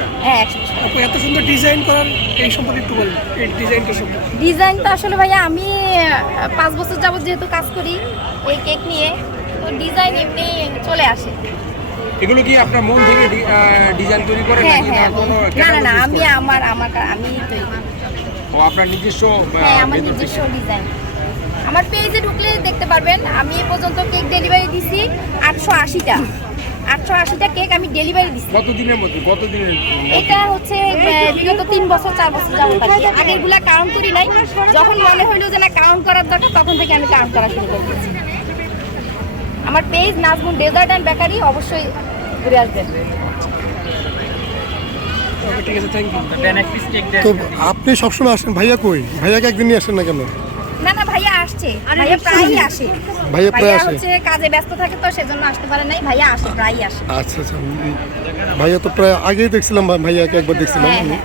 টাকা? হ্যাঁ 120 টাকা। আপু এত সুন্দর ডিজাইন করার এই সম্পর্কে একটু বলুন, এই ডিজাইনটা সম্পর্কে। ডিজাইন তো আসলে ভাইয়া আমি 5 বছর যাবত যেহেতু কাজ করি এই কেক নিয়ে, তো ডিজাইন এমনি চলে আসে। এগুলো কি আপনার মন থেকে ডিজাইন তৈরি করেন হ্যাঁ নাকি হ্যাঁ, কোনো না না না, catalog use আমি করেন? আমি তৈরি করি। ও আপনার নিজস্ব হ্যাঁ আমার ভেতর থেকে? নিজস্ব ডিজাইন। আমার পেজে ঢুকলে দেখতে পারবেন, আমি এ পর্যন্ত কেক ডেলিভারি দিছি 880টা। 880টা কেক আমি ডেলিভারি দিছি। কতদিনের মধ্যে কতদিনের এটা হচ্ছে বিগত 3 বছর 4 বছর যাবত আর কি। আগেরগুলা কাউন্ট করি নাই, যখন মনে হইলো যে না কাউন্ট করার দরকার তখন থেকে আমি কাউন্ট করা শুরু করেছি। আমার page Nazmun dessert and bakery, অবশ্যই ঘুরে আসবেন। ওকে, ঠিক আছে, থ্যাংক ইউ। তো আপনি সবসময় আসেন, ভাইয়া কই? ভাইয়াকে একদিন নিয়ে আসেন না কেন? না না ভাইয়া আসছে, ভাইয়া প্রায়ই আসে। ভাইয়া প্রায় আসে? হচ্ছে কাজে ব্যস্ত থাকে তো সেজন্য আসতে পারে নাই। ভাইয়া আসে, প্রায়ই আসে। আচ্ছা আচ্ছা। ভাইয়া তো প্রায় আগেই দেখছিলাম, ভাইয়াকে একবার দেখছিলাম। হ্যাঁ, হ্যাঁ।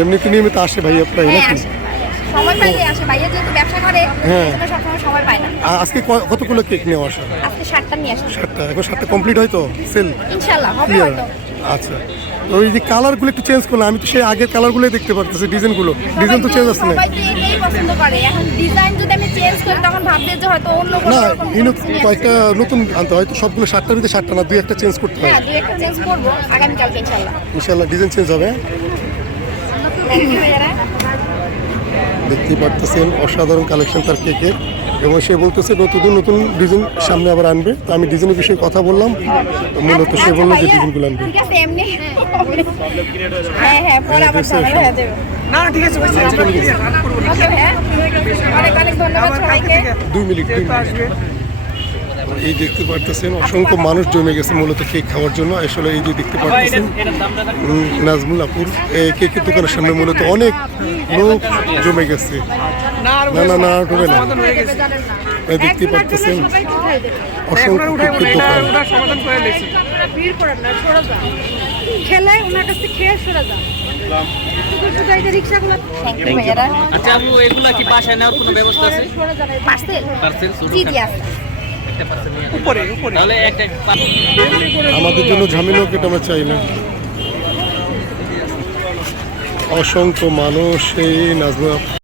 এমনিতে নিয়মিত আসে ভাইয়া প্রায় হ্যাঁ নাকি? আসে, সময় পাইলে আসে। ভাইয়া যেহেতু ব্যবসা করে হ্যাঁ। সেজন্য সবসময় সময় পায় না। আজকে কতগুলো কেক নেওয়া আসা? আজকে 7টা নিয়ে আসে 7টা। এখন 7টা কমপ্লিট হয়তো সেল ইনশাআল্লাহ হবে ক্লিয়ার? হয়তো। আচ্ছা। তো ওই যে কালারগুলো একটু চেঞ্জ করলাম, আমি তো সেই আগের কালারগুলোই দেখতে পারতেছি, ডিজাইনগুলো ডিজাইন তো চেঞ্জ আসছে না। সবাই তো এটাই পছন্দ করে। এখন ডিজাইন যদি আমি চেঞ্জ করি তখন ভাববে যে হয়তো অন্য কোনো না, রকম ইনো কিছু নিয়ে কয়েকটা আসছি। নতুন আনতে হয়, তো সবগুলো 7টার ভিতরে 7টা না, 2-1টা চেঞ্জ করতে হয়। হ্যাঁ দুই একটা চেঞ্জ করবো আগামীকালকে ইনশাআল্লাহ। ইনশাআল্লাহ ডিজাইন চেঞ্জ হবে। থ্যাংক ইউ ভাইয়ারা। দেখতেই পারতেছেন অসাধারণ কালেকশন তার কেকের, এবং সে বলতেছে নতুন নতুন ডিজাইন সামনে আবার আনবে। তো আমি ডিজাইনের বিষয়ে কথা বললাম, তো মূলত সে বললো যে ডিজাইনগুলো আনবে। ঠিক আছে এমনি। হ্যাঁ হ্যাঁ পরে আবার ঝামেলা হয়ে যাবে। না না, ঠিক আছে ভাই, আমরা clear, রান করবো না। ওকে ভাইয়া, অনেক অনেক ধন্যবাদ সবাইকে। 2 মিনিট। এই দেখতে পারতেছেন অসংখ্য মানুষ জমে গেছে মূলত কেক খাওয়ার জন্য। আসলে এই যে দেখতে পারতেছেন নাজমুল আপুর এই কেকের দোকানের সামনে মূলত অনেক লোক জমে গেছে। না আর না না না, আর ঢোবে না। সমাধান হয়ে গেছে। এই দেখতে পারতেছেন এখন আর অসংখ্য উঠাবো না, কেকের এটা দোকান। ওটার সমাধান করে লেছি। ভিড় করেন না, সরে যান। খেলে ওনার কাছ থেকে খেয়ে সরে যান। শুধু শুধু এই যে রিক্সাগুলো থ্যাংক ইউ ভাইয়ারা। আচ্ছা আপু, এগুলা কি বাসায় নেওয়ার কোনো ব্যবস্থা আছে? সরে যান। পার্সেল? পার্সেল জি জি আছে। একটা পার্সেল নিয়ে আসেন। উপরে উপরে তাহলে একটা আমাদের জন্য ঝামেলা হোক এটা আমরা চাই না। অসংখ্য মানুষ এই নাজমুল